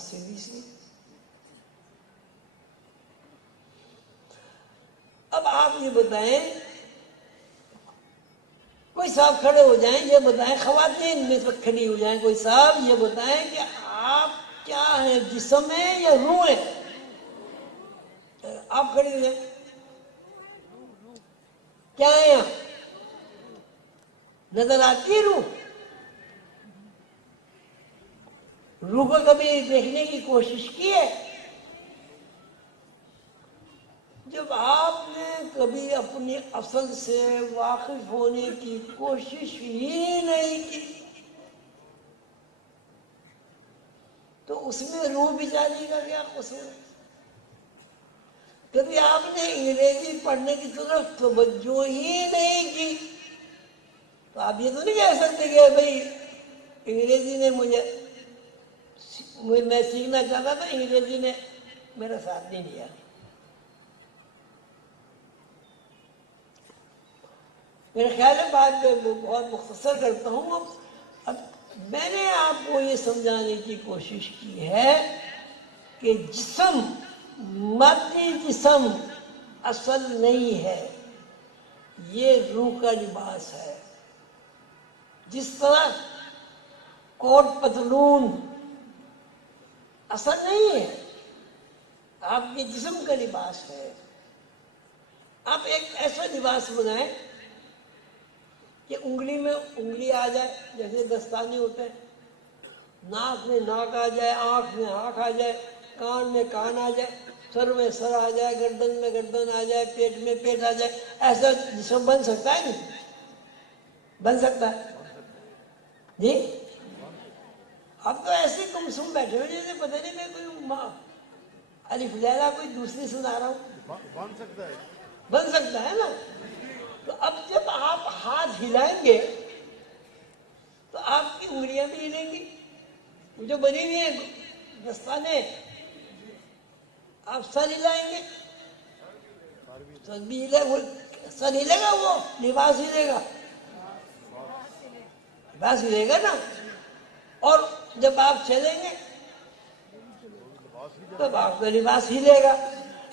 بات سیدھی سی. اب آپ یہ بتائیں، کوئی صاحب کھڑے ہو جائیں، یہ بتائیں، خواتین میں سے کھڑی ہو جائیں، کوئی صاحب یہ بتائیں کہ آپ کیا ہیں، جسم ہے یا روح ہے؟ آپ کھڑی ہو جائیں، کیا ہے آپ؟ نظر آتی ہے روح؟ روح کو کبھی دیکھنے کی کوشش کی ہے؟ جب آپ نے کبھی اپنی اصل سے واقف ہونے کی کوشش ہی نہیں کی تو اس میں روح بیچاری کا کیا قصور ہے؟ کبھی آپ نے انگریزی پڑھنے کی طرف توجہ ہی نہیں کی تو آپ یہ تو نہیں کہہ سکتے کہ بھائی انگریزی نے میں سیکھنا چاہتا تھا، انگریزی نے میرا ساتھ نہیں دیا. میرے خیال ہے بات بہت مختصر کرتا ہوں. اب میں نے آپ کو یہ سمجھانے کی کوشش کی ہے کہ جسم، مادی جسم اصل نہیں ہے، یہ روح کا لباس ہے. جس طرح کوٹ پتلون اصل نہیں ہے، آپ کے جسم کا لباس ہے. آپ ایک ایسا لباس بنائیں کہ انگلی میں انگلی آ جائے، جیسے دستانے ہوتے ہیں، ناک میں ناک آ جائے، آنکھ میں آنکھ آ جائے، کان میں کان آ جائے، سر میں سر آ جائے، گردن میں گردن آ جائے، پیٹ میں پیٹ آ جائے. ایسا جسم بن سکتا ہے نہیں؟ بن سکتا ہے جی؟ اب تو ایسے گمسم بیٹھے ہوئے جیسے پتہ نہیں میں کوئی الف لیلا کوئی دوسری سنا رہا ہوں. بن سکتا ہے. بن سکتا ہے نا. تو اب جب آپ ہاتھ ہلائیں گے تو آپ کی انگلیاں بھی ہلیں گی، جو بنی ہوئی ہیں دستانے. آپ سر ہلائیں گے، سر بھی ہلے، وہ سر ہلے گا، وہ لباس ہلے گا، لباس ہلے گا نا. اور جب آپ چلیں گے تب آپ کا لباس ہلے گا.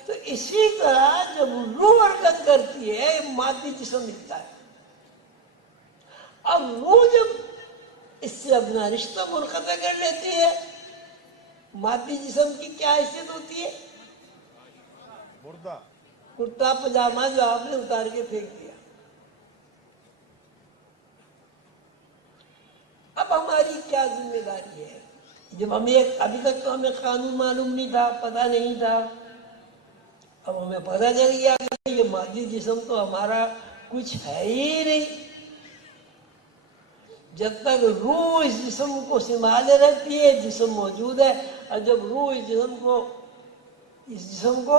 تو اسی طرح جب روح حرکت کرتی ہے مادی جسم ملتا ہے. اب روح جب اس سے اپنا رشتہ منقطع کر لیتی ہے، مادی جسم کی کیا حیثیت ہوتی ہے؟ مردہ. کرتا پجامہ جو آپ نے اتار کے پھینک دیا. اب ہماری کیا ذمہ داری ہے؟ جب ابھی تک تو ہمیں قانون معلوم نہیں تھا، پتہ نہیں تھا. اب ہمیں پتہ چل گیا کہ یہ مادی جسم تو ہمارا کچھ ہے ہی نہیں. جب تک روح اس جسم کو سنبھالے رہتی ہے جسم موجود ہے، اور جب روح اس جسم کو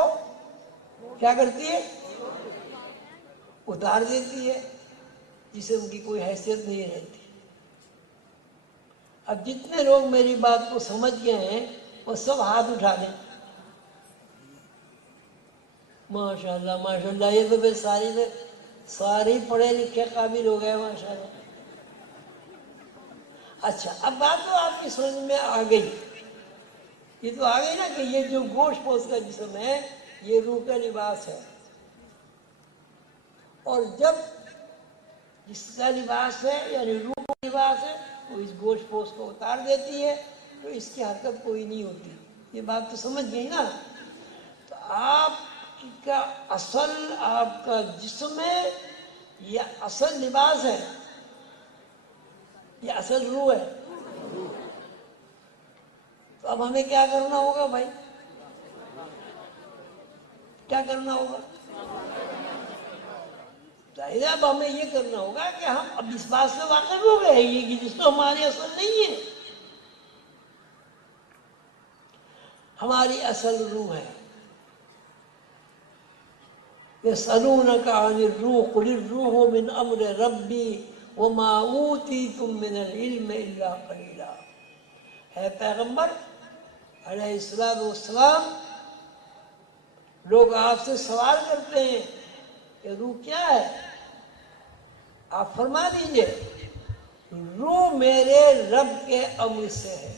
کیا کرتی ہے؟ اتار دیتی ہے، جسم کی کوئی حیثیت نہیں رہتی. اب جتنے لوگ میری بات کو سمجھ گئے ہیں وہ سب ہاتھ اٹھا دیں. ماشاءاللہ ماشاءاللہ، یہ تو پھر سارے پڑھے لکھے قابل ہو گئے ماشاءاللہ. اچھا، اب بات تو آپ کی سمجھ میں آ گئی. یہ تو آ گئی نا کہ یہ جو گوشت پوست کا جسم ہے یہ روح کا لباس ہے. اور جب جس کا لباس ہے یعنی روح کا لباس ہے وہ اس گوشت پوست کو اتار دیتی ہے تو اس کی حرکت کوئی نہیں ہوتی. یہ بات تو سمجھ گئی نا؟ تو آپ کا اصل آپ کا جسم ہے یا اصل لباس ہے یا اصل روح ہے؟ تو اب ہمیں کیا کرنا ہوگا بھائی؟ کیا کرنا ہوگا؟ ظاہر ہے اب ہمیں یہ کرنا ہوگا کہ ہم اب اس بات سے واقف ہو گئے ہیں کہ جس تو ہماری اصل نہیں ہے، ہماری اصل روح ہے. يسألونك عن الروح قل الروح من امر ربی وما اوتیتم من العلم الا قلیلا. ہے پیغمبر علیہ السلام، لوگ آپ سے سوال کرتے ہیں کہ روح کیا ہے؟ آپ فرما دیجئے روح میرے رب کے امر سے ہے.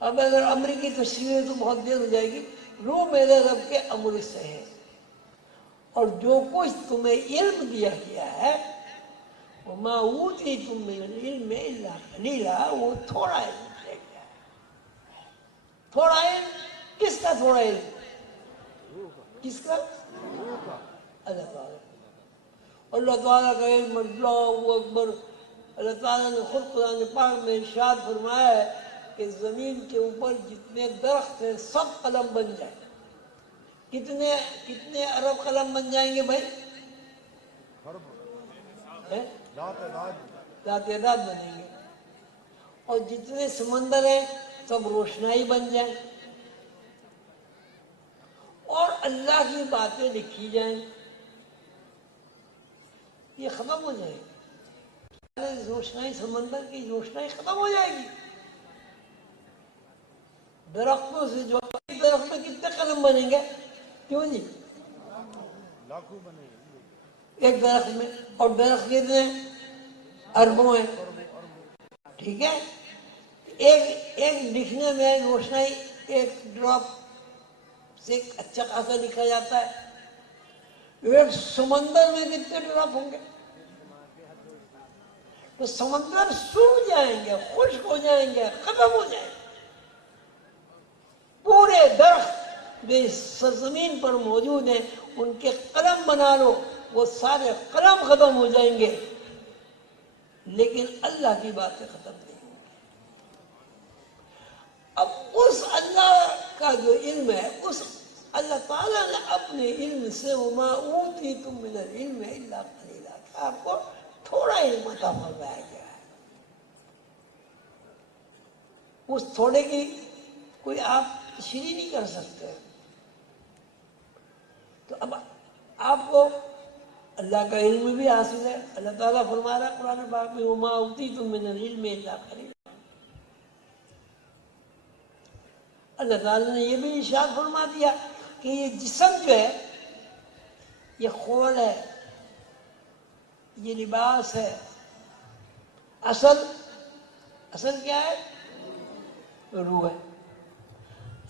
اب اگر امریکی تشریح تو بہت دیر ہو جائے گی. روح میرے رب کے امر سے ہے، اور جو کچھ تمہیں علم دیا گیا ہے وَمَا أُوتِيتُم مِّنَ الْعِلْمِ إِلَّا قَلِيلًا، وہ تھوڑا علم دیا گیا ہے. تھوڑا علم کس کا؟ تھوڑا علم کس کا؟ اللہ تعالیٰ. اللہ تعالیٰ کا علم، اللہ اکبر. اللہ تعالیٰ نے خود قرآن پاک میں ارشاد فرمایا ہے کہ زمین کے اوپر جتنے درخت ہیں سب قلم بن جائیں. کتنے ارب قلم بن جائیں گے بھائی؟ تعداد بنیں گے. اور جتنے سمندر ہیں سب روشنائی بن جائیں، اور اللہ کی باتیں لکھی جائیں. یہ ختم ہو جائے گی روشنائی، سمندر کی روشنائی ختم ہو جائے گی. درختوں سے جو درخت میں کتنے قلم بنیں گے؟ کیوں جی؟ لاکھوں بنے ایک درخت میں. اور درخت کتنے اربوں ہیں. ٹھیک ہے، ایک لکھنے میں روشنائی ایک ڈراپ سے اچھا خاصا لکھا جاتا ہے. ایک سمندر میں کتنے ڈراپ ہوں گے؟ تو سمندر سوکھ جائیں گے، خشک ہو جائیں گے، ختم ہو جائیں گے. پورے درخت جو اس سرزمین پر موجود ہیں ان کے قلم بنا لو، وہ سارے قلم ختم ہو جائیں گے، لیکن اللہ کی باتیں ختم نہیں ہوں گی. اب اس اللہ کا جو علم ہے، اس اللہ تعالیٰ نے اپنے علم سے وَمَا أُوتِيتُم مِّنَ الْعِلْمِ إِلَّا قَلِيلًا، کہ آپ کو تھوڑا علم عطا فرمایا گیا ہے. اس تھوڑے کی کوئی آپ تشریح نہیں کر سکتے. تو اب آپ کو اللہ کا علم بھی حاصل ہے. اللہ تعالیٰ فرما رہا ہے قرآن پاک میں وَمَا أُوتِيتُم مِّنَ الْعِلْمِ إِلَّا قَلِيلًا. اللہ تعالیٰ نے یہ بھی ارشاد فرما دیا کہ یہ جسم جو ہے یہ خول ہے، یہ لباس ہے. اصل کیا ہے؟ روح ہے.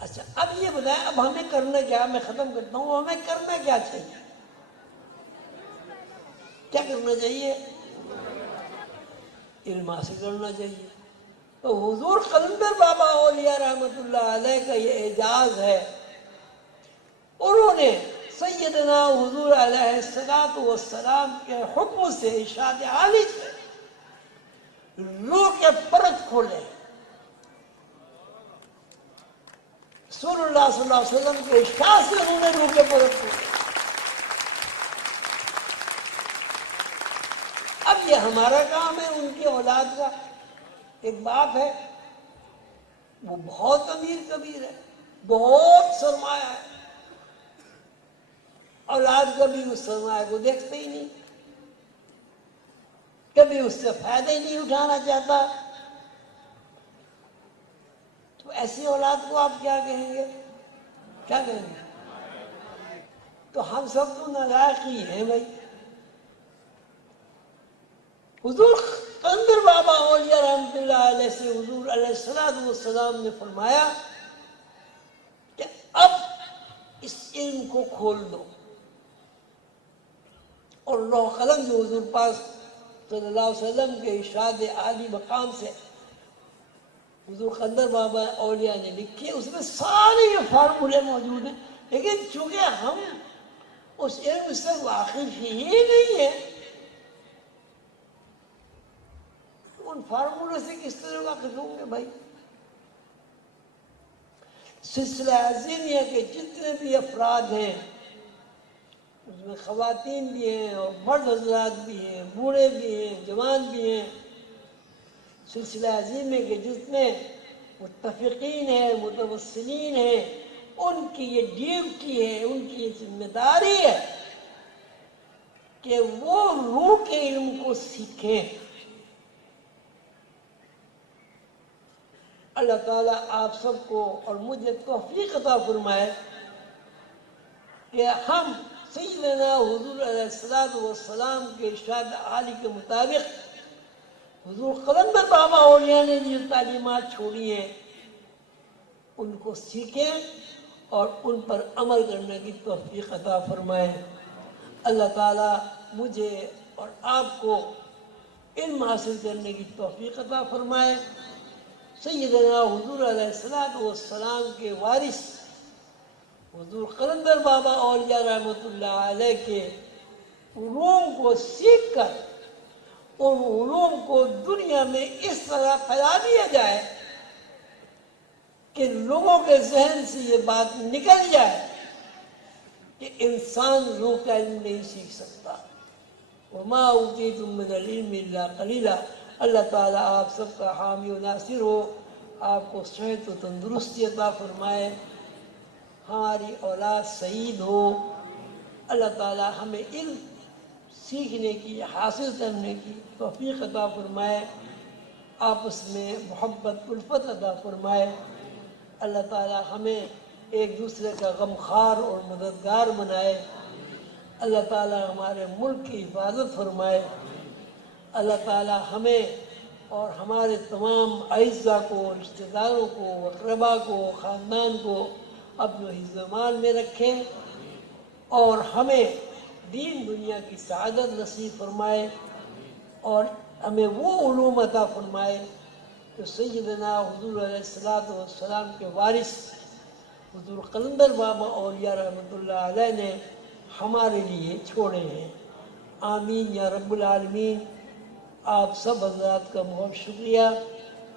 اچھا اب یہ بتائیں اب ہمیں کرنا کیا؟ میں ختم کرتا ہوں. ہمیں کرنا کیا چاہیے؟ کیا کرنا چاہیے؟ علم حاصل کرنا چاہیے. تو حضور قلندر بابا اولیاء رحمت اللہ علیہ کا یہ اعجاز ہے. انہوں نے سیدنا حضور علیہ السلام کے حکم سے، ارشاد عالی سے روح کے پرت کھولے. رسول اللہ صلی اللہ علیہ وسلم کے ارشاد سے انہوں نے روح کے پرت کھولے. اب یہ ہمارا کام ہے، ان کی اولاد کا. ایک باپ ہے وہ بہت امیر کبیر ہے، بہت سرمایہ ہے، اولاد کبھی اس سرمایہ کو دیکھتے ہی نہیں، کبھی اس سے فائدہ ہی نہیں اٹھانا چاہتا. تو ایسی اولاد کو آپ کیا کہیں گے؟ کیا کہیں گے؟ تو ہم سب تو نالائق ہی ہیں بھائی. حضور قلندر بابا اولیاء رحمت اللہ علیہ سے حضور علیہ السلام نے فرمایا کہ اب اس علم کو کھول دو. اور لوح قلم جو حضور پاک صلی اللہ علیہ وسلم کے ارشاد عالی مقام سے حضور قلندر بابا اولیاء نے لکھی، اس میں سارے یہ فارمولے موجود ہیں. لیکن چونکہ ہم اس علم سے واقف ہی نہیں ہیں، ان فارمولوں سے کس طرح واقف ہوں گے بھائی؟ سلسلہ عظیمیہ کے جتنے بھی افراد ہیں اس میں خواتین بھی ہیں اور مرد حضرات بھی ہیں، بوڑھے بھی ہیں، جوان بھی ہیں. سلسلہ عظیمیہ کے جتنے متفقین ہیں، متوسلین ہیں، ان کی یہ ڈیوٹی ہے، ان کی یہ ذمہ داری ہے کہ وہ روح کے علم کو سیکھیں. اللہ تعالیٰ آپ سب کو اور مجھے توفیق عطا فرمائے کہ ہم سیدنا حضور علیہ السلام کے ارشاد عالی کے مطابق حضور قلندر بابا اولیاء نے جو تعلیمات چھوڑی ہیں ان کو سیکھیں اور ان پر عمل کرنے کی توفیق عطا فرمائے۔ اللہ تعالیٰ مجھے اور آپ کو علم حاصل کرنے کی توفیق عطا فرمائے۔ سیدنا حضور علیہ السلام کے وارث حضور قلندر بابا اولیاء رحمۃ اللہ علیہ کے علوم کو سیکھ کر ان علوم کو دنیا میں اس طرح پھیلا دیا جائے کہ لوگوں کے ذہن سے یہ بات نکل جائے کہ انسان روح کا علم نہیں سیکھ سکتا۔ وما اوتیتم من العلم الا قلیلا۔ اللہ تعالیٰ آپ سب کا حامی و ناصر ہو، آپ کو صحت و تندرستی عطا فرمائے، ہماری اولاد سعید ہو۔ اللہ تعالیٰ ہمیں علم سیکھنے کی، حاصل کرنے کی توفیق عطا فرمائے، آپس میں محبت الفت عطا فرمائے۔ اللہ تعالیٰ ہمیں ایک دوسرے کا غمخوار اور مددگار بنائے۔ اللہ تعالیٰ ہمارے ملک کی حفاظت فرمائے۔ اللہ تعالیٰ ہمیں اور ہمارے تمام اعزاء کو، رشتہ داروں کو، اقربا کو، خاندان کو اپنے حفظ و امان میں رکھے اور ہمیں دین دنیا کی سعادت نصیب فرمائے اور ہمیں وہ علوم عطا فرمائے کہ سیدنا حضور علیہ السلام کے وارث حضور قلندر بابا اولیاء رحمۃ اللہ علیہ نے ہمارے لیے چھوڑے ہیں۔ آمین یا رب العالمین۔ آپ سب حضرات کا بہت شکریہ،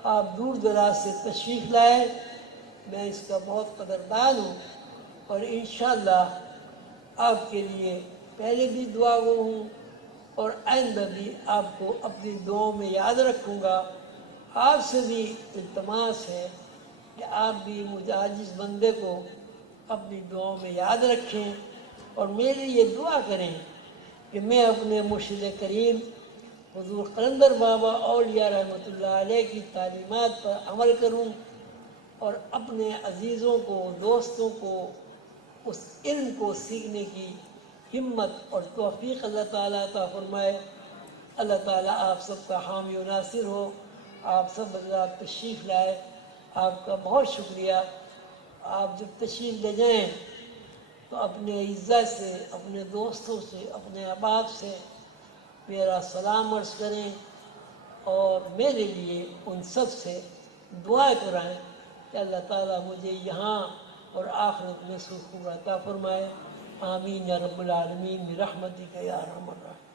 آپ دور دراز سے تشریف لائے، میں اس کا بہت قدردان ہوں اور انشاءاللہ آپ کے لیے پہلے بھی دعا گو ہوں اور آئندہ بھی آپ کو اپنی دعاؤں میں یاد رکھوں گا۔ آپ سے بھی التماس ہے کہ آپ بھی مجھ عاجز بندے کو اپنی دعاؤں میں یاد رکھیں اور میرے لیے دعا کریں کہ میں اپنے مرشد کریم حضور قلندر بابا اولیاء رحمۃ اللہ علیہ کی تعلیمات پر عمل کروں اور اپنے عزیزوں کو، دوستوں کو اس علم کو سیکھنے کی ہمت اور توفیق اللہ تعالیٰ عطا فرمائے۔ اللہ تعالیٰ آپ سب کا حامی و ناصر ہو۔ آپ سب حضرات تشریف لائے، آپ کا بہت شکریہ۔ آپ جب تشریف لے جائیں تو اپنے عزت سے، اپنے دوستوں سے، اپنے احباب سے میرا سلام عرض کریں اور میرے لیے ان سب سے دعا کرائیں کہ اللہ تعالیٰ مجھے یہاں اور آخرت میں سکون عطا فرمائے۔ آمین یا رب العالمین برحمتک یا ارحم الراحمین۔